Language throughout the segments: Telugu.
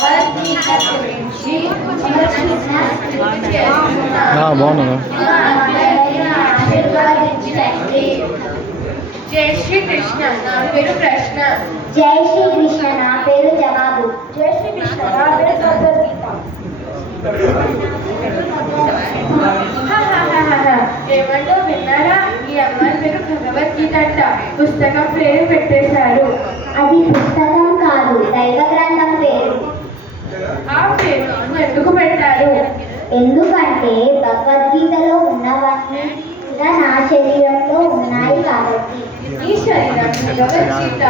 భగవద్గీత గురించి బాగున్నా ఆశీర్వాదించండి. జై శ్రీ కృష్ణ. నా పేరు ప్రశ్న. జై శ్రీ కృష్ణ. నా పేరు జవాబు. జై శ్రీ కృష్ణ. నా పేరు భగవద్గీత. ఏమంటో విన్నారా? ఈ అమ్మాయి పేరు భగవద్గీత అంట. పుస్తకం పేరు పెట్టేశారు. అది పుస్తకం కాదు, దైవ గ్రంథం పేరు. ఆ పేరు ఎందుకు పెట్టారు? ఎందుకంటే భగవద్గీతలో ఉన్నవన్నీ కూడా నా శరీరంలో ఉన్నాయి కాబట్టి. ఈ శరీరం భగవద్గీత.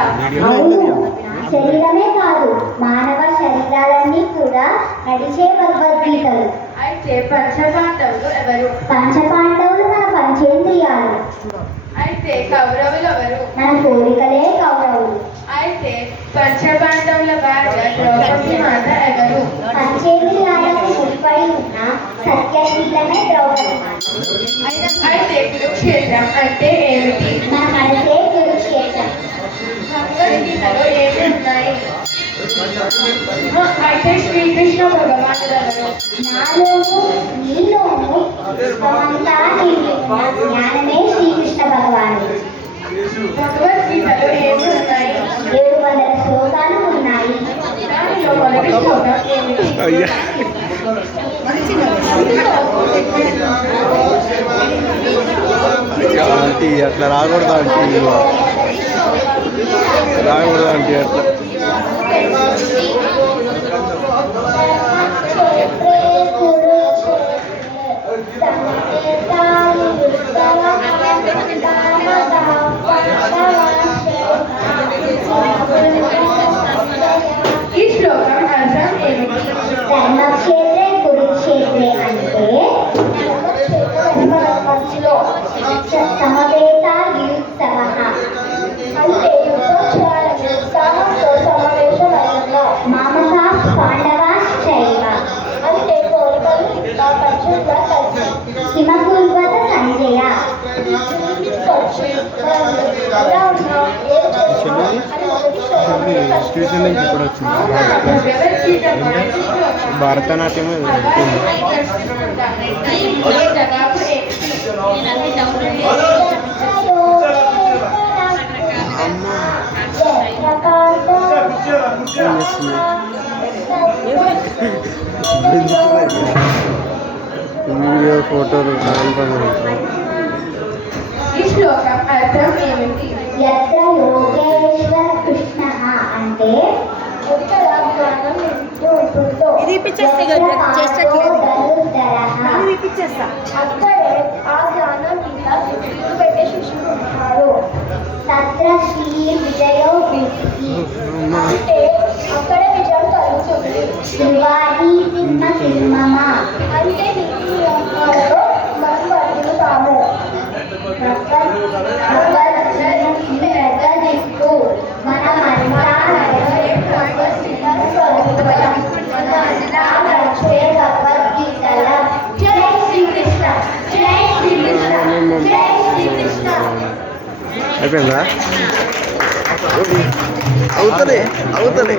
అవును, నా శరీరమే కాదు, మానవ శరీరాలన్నీ కూడా నడిచే భగవద్గీతలు. అయితే పంచపాండవులు ఎవరు? పంచపాండవులు మన పంచేంద్రియాలు. అయితే కౌరవులు ఎవరు? మన కోరికలే కౌరవులు. అయితే పంచపాండవుల భార్య ద్రౌపది మాత ఎవరు? పంచేంద్రియాలకు ముడిపడి ఉన్న సత్యశీలమే ద్రౌపది మాత. అయితే కురుక్షేత్రం అంటే ఏమిటి? మన మనసే కురుక్షేత్రం. భగవద్గీతలో ఏమి ఉన్నాయి? అయితే శ్రీకృష్ణ భగవానుడు ఎవరు? నాలోను నీలోను అంతా నిండి ఉన్న జ్ఞానమే శ్రీకృష్ణ భగవానుడు. భగవద్గీతలో ఏమి ఉన్నాయి? 700 శ్లోకాలు ఉన్నాయి. దానిలో మొదటి శ్లోకం ఏమిటి? ఆంటీ అట్లా రాకూడదు ఆంటీ, రాకూడదు ఆంటీ అట్లా. ఈ శ్లోకం అర్థం ఏమిటి? ధర్మక్షేత్రే కురుక్షేత్రే అంటే సమవేత యుత్సవః అంటే యుద్ధం చేయాలని ఉత్సాహంతో సమావేశమైనంలో. మామకాః పాండవాశ్చైవ అంటే కోరికలు ఇంకా ఖర్చుగా కలిసి కిమకుర్వత సంజయ. ఎలా ఉన్నావు? ఏం చేస్తున్నావు? అని మొదటి శ్లోకంలో ట్యూషన్ నుంచి ఇప్పుడు వచ్చింది. భగవద్గీత మొదటి శ్లోకం. భరతనాట్యం జవాబు ఏమిటి? వీడియో ఫోటోలు ఈ శ్లోకం అర్థం ఏమిటి? యత్ర యోగేశ్వర కృష్ణః అంటే ఎక్కడ జ్ఞానం నిండి ఉంటుందో అక్కడే ఆ జ్ఞానం మీద దృష్టిని పెట్టే శిష్యులు ఉంటారు. తత్ర శ్రీ విజయో భూతి అంటే అక్కడే విజయం కలుగుతుంది. ధ్రువాది సింహ సింహమ అంటే నీతి నియమాలలో మనం వర్తిల్లుతాము. ప్రగతిస్తూ మనమంతా భగవద్గీతల. జై శ్రీకృష్ణ. జై శ్రీకృష్ణ. జై శ్రీకృష్ణ. అయిపోయిందా? అవుతుంది అవుతుంది.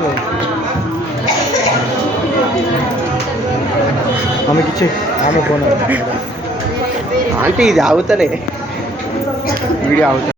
ఆమెకి ఇచ్చే, ఆమె ఫోన్ ఆంటీ ఇది అవుతలే వీడియో అవుతుంది.